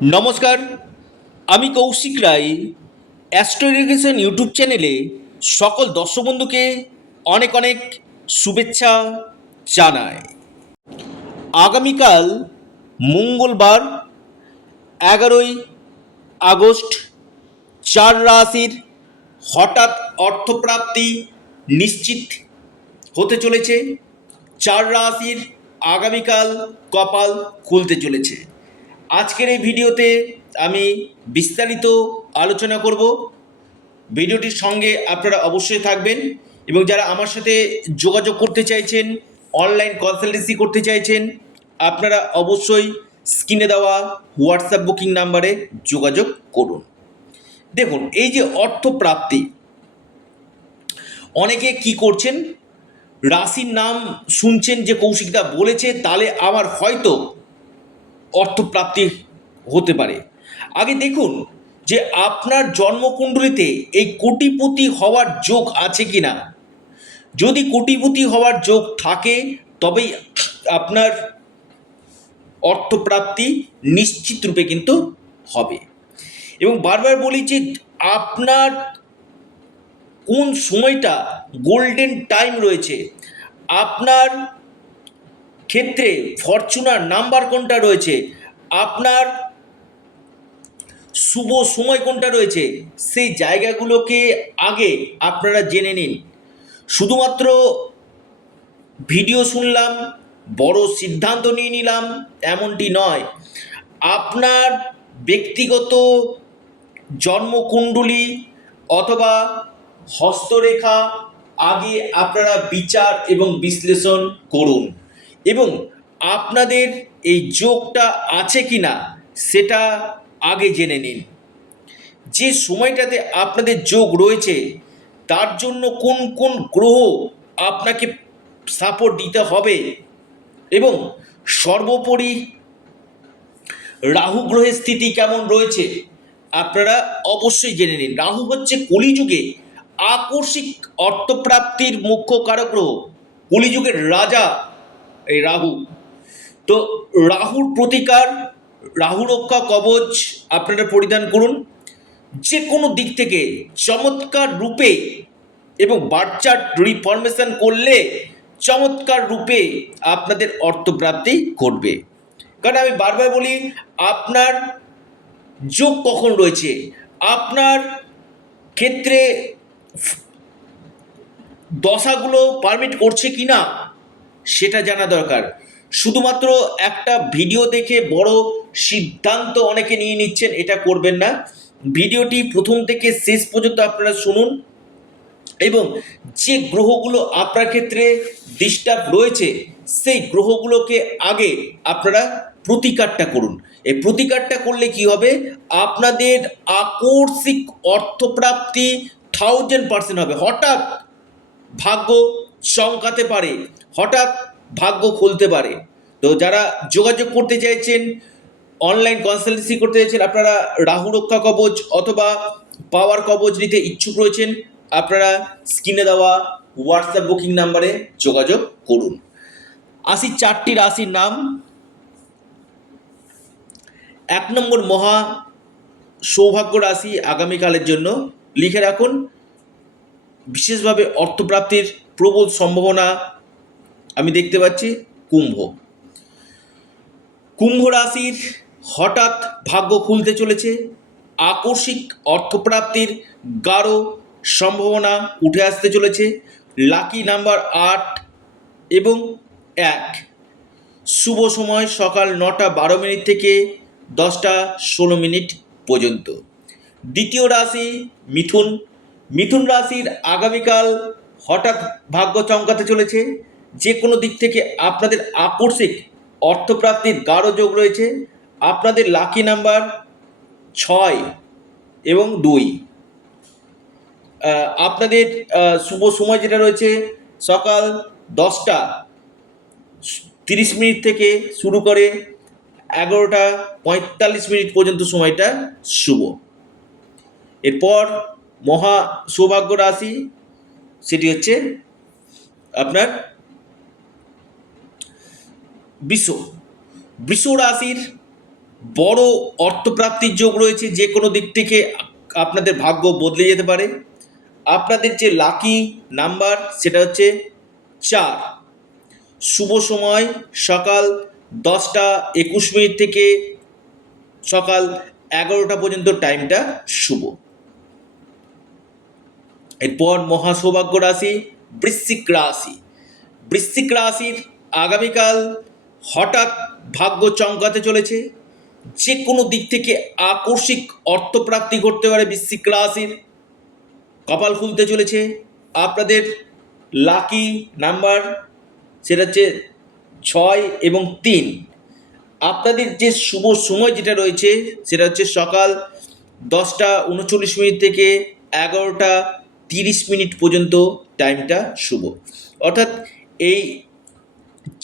নমস্কার, আমি কৌশিক রায়। Astro education YouTube চ্যানেলে সকল দর্শক বন্ধুকে অনেক অনেক শুভেচ্ছা জানাই। আগামীকাল মঙ্গলবার 11ই আগস্ট 4 রাশির হঠাৎ অর্থপ্রাপ্তি নিশ্চিত হতে চলেছে। 4 রাশির আগামীকাল কপাল খুলতে চলেছে। আজকের এই ভিডিওতে আমি বিস্তারিত আলোচনা করব। ভিডিওটির সঙ্গে আপনারা অবশ্যই থাকবেন এবং যারা আমার সাথে যোগাযোগ করতে চাইছেন, অনলাইন কনসালটেন্সি করতে চাইছেন, আপনারা অবশ্যই স্ক্রিনে দেওয়া হোয়াটসঅ্যাপ বুকিং নাম্বারে যোগাযোগ করুন। দেখুন, এই যে অর্থপ্রাপ্তি, অনেকে কি করছেন, রাশির নাম শুনছেন যে কৌশিকদা বলেছে, তাহলে আমার হয়তো অর্থপ্রাপ্তি হতে পারে। আগে দেখুন যে আপনার জন্মকুণ্ডলিতে এই কোটিপতি হওয়ার যোগ আছে কি না। যদি কোটিপতি হওয়ার যোগ থাকে তবেই আপনার অর্থপ্রাপ্তি নিশ্চিত রূপে কিন্তু হবে। এবং বারবার বলি যে আপনার কোন সময়টা গোল্ডেন টাইম রয়েছে, আপনার ক্ষেত্রে ফরচুনার নাম্বার কোনটা রয়েছে, আপনার শুভ সময় কোনটা রয়েছে, সেই জায়গাগুলোকে আগে আপনারা জেনে নিন। শুধুমাত্র ভিডিও শুনলাম, বড় সিদ্ধান্ত নিয়ে নিলাম, এমনটি নয়। আপনার ব্যক্তিগত জন্মকুণ্ডলী অথবা হস্তরেখা আগে আপনারা বিচার এবং বিশ্লেষণ করুন এবং আপনাদের এই যোগটা আছে কি না সেটা আগে জেনে নিন। যে সময়টাতে আপনাদের যোগ রয়েছে তার জন্য কোন কোন গ্রহ আপনাকে সাপোর্ট দিতে হবে এবং সর্বোপরি রাহু গ্রহের স্থিতি কেমন রয়েছে আপনারা অবশ্যই জেনে নিন। রাহু হচ্ছে কলিযুগে আকস্মিক অর্থপ্রাপ্তির মুখ্য কারক গ্রহ, কলিযুগের রাজা এই রাহু। তো রাহুর প্রতিকার, রাহু রক্ষা কবচ আপনারা পরিধান করুন। যে কোনো দিক থেকে চমৎকার রূপে এবং বার্চার্ট রিফরমেশন করলে চমৎকার রূপে আপনাদের অর্থপ্রাপ্তি ঘটবে। কারণ আমি বারবার বলি, আপনার যোগ কখন রয়েছে, আপনার ক্ষেত্রে দশাগুলো পারমিট করছে কি না সেটা জানা দরকার। শুধুমাত্র একটা ভিডিও দেখে বড় সিদ্ধান্ত অনেকে নিয়ে নিচ্ছেন, এটা করবেন না। ভিডিওটি প্রথম থেকে শেষ পর্যন্ত আপনারা শুনুন এবং যে গ্রহগুলো আপনার ক্ষেত্রে ডিস্টার্ব রয়েছে সেই গ্রহগুলোকে আগে আপনারা প্রতিকারটা করুন। এই প্রতিকারটা করলে কি হবে, আপনাদের আকস্মিক অর্থপ্রাপ্তি 1000% হবে। হঠাৎ ভাগ্য চমকাতে পারে, হঠাৎ ভাগ্য খুলতে পারে। তো যারা যোগাযোগ করতে চাইছেন, অনলাইন কনসালটেন্সি করতে চাইছেন, আপনারা রাহু রক্ষা কবচ অথবা পাওয়ার কবচ নিতে ইচ্ছুক রয়েছেন, আপনারা স্ক্রিনে দেওয়া হোয়াটসঅ্যাপ বুকিং নাম্বারে যোগাযোগ করুন। আসি 4টি রাশির নাম। 1 নম্বর মহা সৌভাগ্য রাশি আগামীকালের জন্য লিখে রাখুন। বিশেষভাবে অর্থপ্রাপ্তির প্রবল সম্ভাবনা আমি দেখতে পাচ্ছি কুম্ভ। কুম্ভ রাশির হঠাৎ ভাগ্য খুলতে চলেছে, আকস্মিক অর্থপ্রাপ্তির গাঢ় সম্ভাবনা উঠে আসতে চলেছে। লাকি নাম্বার 8 এবং 1। শুভ সময় সকাল 9টা 12 মিনিট থেকে 10টা 16 মিনিট পর্যন্ত। দ্বিতীয় রাশি মিথুন। মিথুন রাশির আগামীকাল হঠাৎ ভাগ্য চমকাতে চলেছে। যে কোনো দিক থেকে আপনাদের আকস্মিক অর্থপ্রাপ্তির গাঢ় যোগ রয়েছে। আপনাদের লাকি নাম্বার 6 এবং 2। আপনাদের শুভ সময় যেটা রয়েছে সকাল 10টা 30 মিনিট থেকে শুরু করে 11টা 45 মিনিট পর্যন্ত সময়টা শুভ। এরপর মহা সৌভাগ্য রাশি সেটি হচ্ছে আপনার বৃষ। বৃষ রাশির বড় অর্থপ্রাপ্তির যোগ রয়েছে, যে কোনো দিক থেকে আপনাদের ভাগ্য বদলে যেতে পারে। আপনাদের যে লাকি নাম্বার সেটা হচ্ছে 4। শুভ সময় সকাল 10টা 21 মিনিট থেকে সকাল 11টা পর্যন্ত টাইমটা শুভ। এরপর মহাসৌভাগ্য রাশি বৃশ্চিক রাশি। বৃশ্চিক রাশির আগামীকাল হঠাৎ ভাগ্য চমকাতে চলেছে। যে কোনো দিক থেকে আকস্মিক অর্থপ্রাপ্তি ঘটতে পারে বৃশ্চিক রাশির। কপাল খুলতে চলেছে। আপনাদের লাকি নাম্বার সেটা হচ্ছে 6 এবং 3। আপনাদের যে শুভ সময় যেটা রয়েছে সেটা হচ্ছে সকাল 10টা 39 মিনিট থেকে 11টা 30 মিনিট পর্যন্ত টাইমটা শুভ। অর্থাৎ এই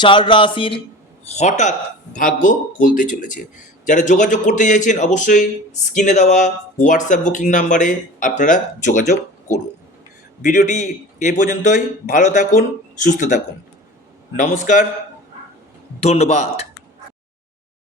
4 রাশির হঠাৎ ভাগ্য খুলতে চলেছে। যারা যোগাযোগ করতে চাইছেন অবশ্যই স্ক্রিনে দেওয়া হোয়াটসঅ্যাপ বুকিং নাম্বারে আপনারা যোগাযোগ করুন। ভিডিওটি এ পর্যন্তই। ভালো থাকুন, সুস্থ থাকুন। নমস্কার, ধন্যবাদ।